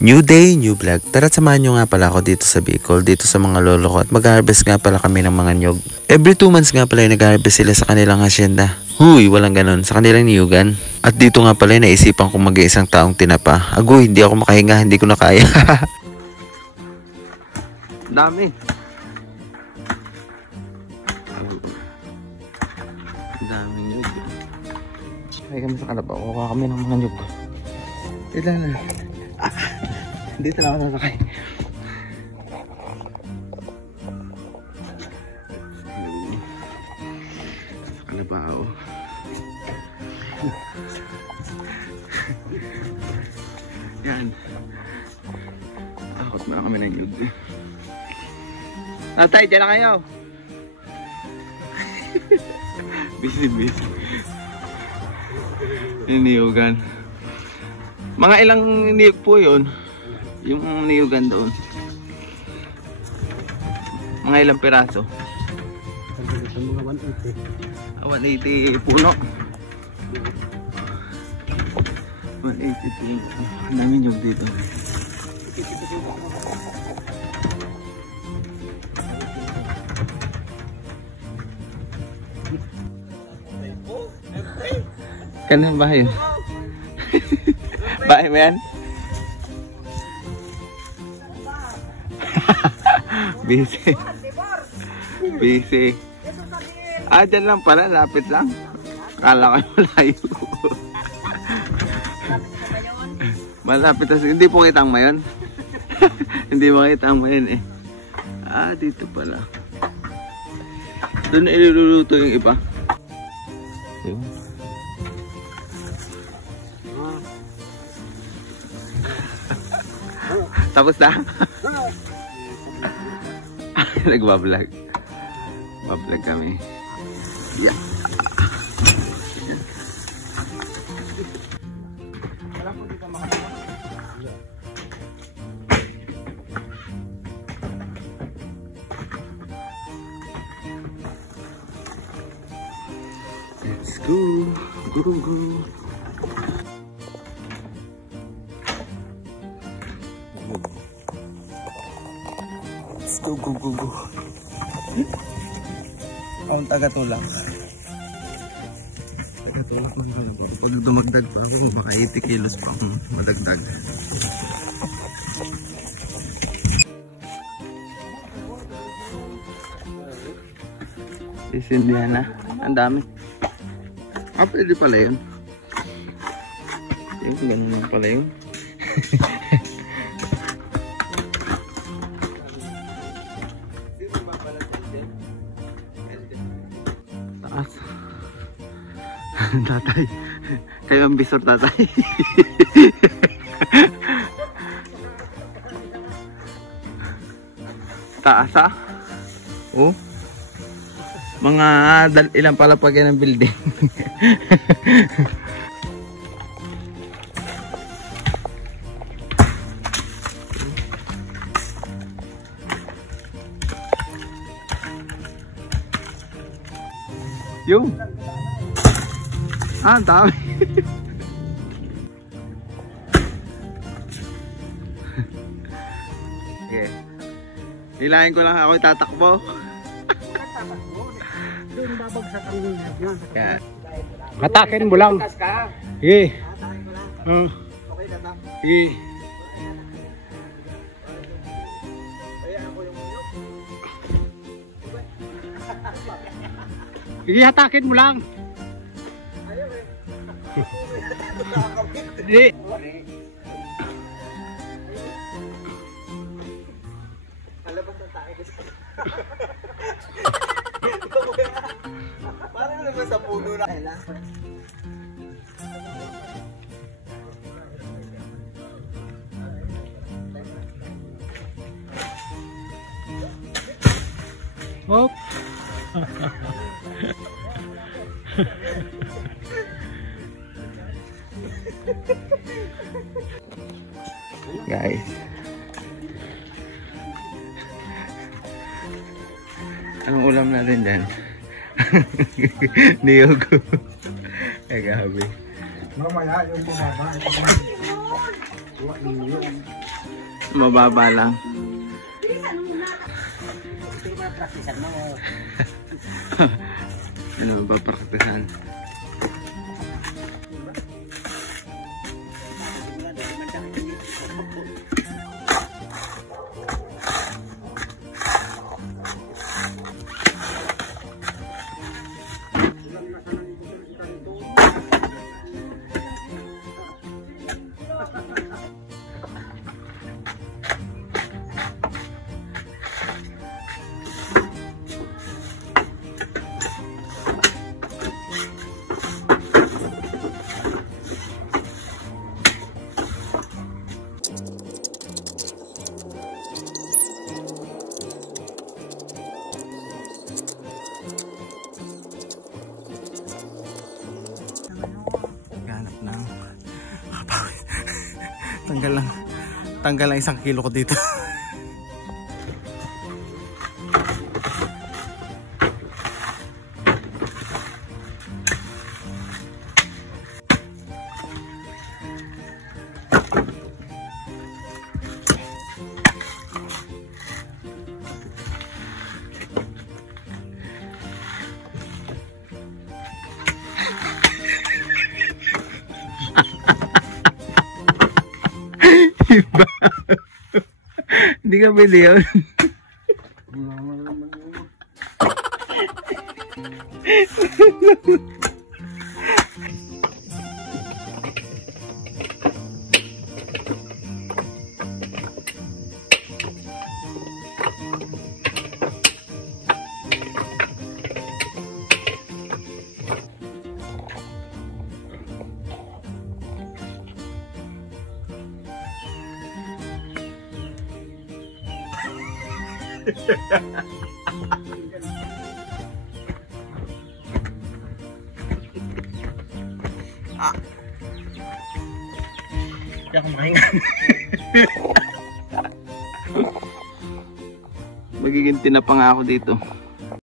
New day, new vlog. Tara't samahan nyo nga pala ako dito sa Bicol, dito sa mga lolo ko. At mag-harvest nga pala kami ng mga nyog. Every 2 months nga pala nag-harvest sila sa kanilang hacienda. Huy, walang ganon. Sa kanilang niyugan. At dito nga pala naisipan kong mag-iisang taong tinapa. Agoy, hindi ako makahinga, hindi ko na kaya. Dami. Daming nyog. Ay kami sa kalabaw. Kuha kami ng mga nyog. Ilan na. Dito na ako nasakay. Sa kalabaw. Yan. Takot mo na kami ng nyug. Tatay, dyan na kayo. Busy. Niyugan. Mga ilang niyug po yun. Yung niyugan doon. Mga ilang piraso. Mga 180. 180 puno. 180 puno. Ang dami niyog dito. Kanang bahay. Bahay mo yan? Busy. Ah, dyan lang pala, lapit lang. Kala kayo malayo. Malapit kasi, hindi po kita ang mayon. Hindi mo kita ang mayon eh. Ah, dito pala. Doon iluluto yung iba. Yun. Tapos na? Nagbablog. Bablog kami. Yeah. Let's go. Go. Go. Ang taga-tulak. Taga-tulak lang ako. Pag dumagdag pa ako, baka 80 kilos pa akong madagdag. Sisindihan na. Ang dami. Ah, pwede pala yun. Yung ganun lang pala yun. Taas. Tatay. Kayo ang bisor, tatay. Taas ah. Oh. Mga ilang palapag yan ng building. Yung. Ah, dami. Okay. Hilahin ko lang ako tatakbo. Doon babagsak ang niya. Yan. Hatakin mo lang. Sige. Sige. Sige, hatakin mo lang. Hindi. Parang naman sa puno na. Hop. Guys. Anong ulam natin dyan? Niyog. Ay, gabi. Mamaya yung bumaba. Mababa lang. Ano ba praktisan? Tanggal lang 1 kilo ko dito. Hindi ka pwede yun. Hindi ako makahinga. Magiging tinapa nga ako dito.